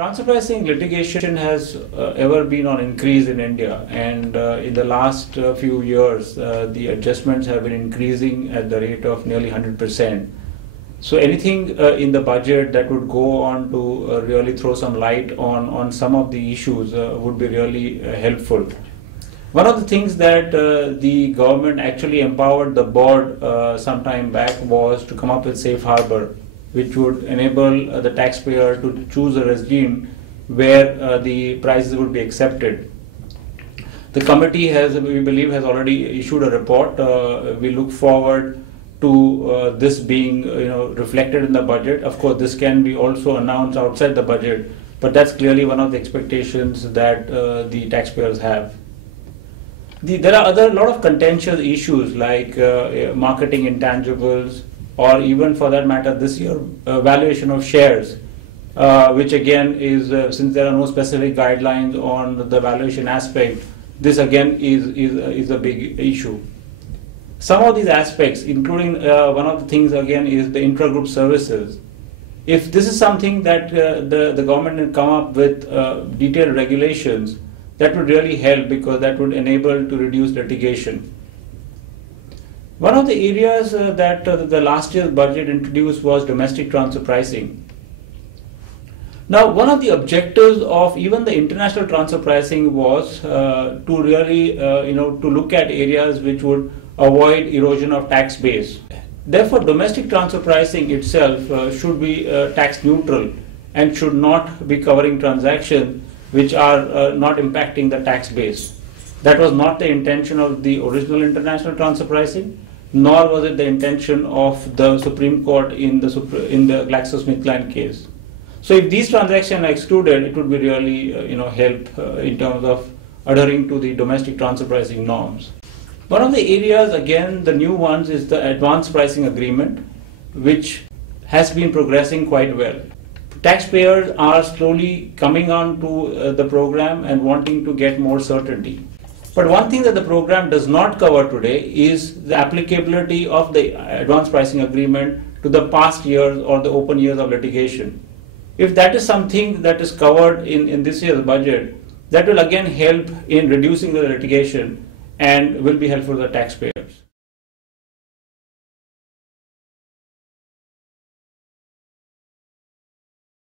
Transfer pricing litigation has ever been on increase in India, and in the last few years, the adjustments have been increasing at the rate of nearly 100%. So anything in the budget that would go on to really throw some light on some of the issues would be really helpful. One of the things that the government actually empowered the board some time back was to come up with safe harbor, which would enable the taxpayer to choose a regime where the prices would be accepted. The committee has, we believe, has already issued a report. We look forward to this being reflected in the budget. Of course, this can be also announced outside the budget, but that's clearly one of the expectations that the taxpayers have. There are a lot of contentious issues like marketing intangibles, or even for that matter this year, valuation of shares, which again is, since there are no specific guidelines on the valuation aspect, this again is a big issue. Some of these aspects, including one of the things again is the intragroup services. If this is something that the government will come up with detailed regulations, that would really help, because that would enable to reduce litigation. One of the areas that the last year's budget introduced was domestic transfer pricing. Now, one of the objectives of even the international transfer pricing was to really, to look at areas which would avoid erosion of tax base. Therefore, domestic transfer pricing itself should be tax neutral and should not be covering transactions which are not impacting the tax base. That was not the intention of the original international transfer pricing, nor was it the intention of the Supreme Court in the GlaxoSmithKline case. So if these transactions are excluded, it would be really help in terms of adhering to the domestic transfer pricing norms. One of the areas, again, the new ones, is the advance pricing agreement, which has been progressing quite well. Taxpayers are slowly coming on to the program and wanting to get more certainty. But one thing that the program does not cover today is the applicability of the advance pricing agreement to the past years or the open years of litigation. If that is something that is covered in this year's budget, that will again help in reducing the litigation and will be helpful to the taxpayer.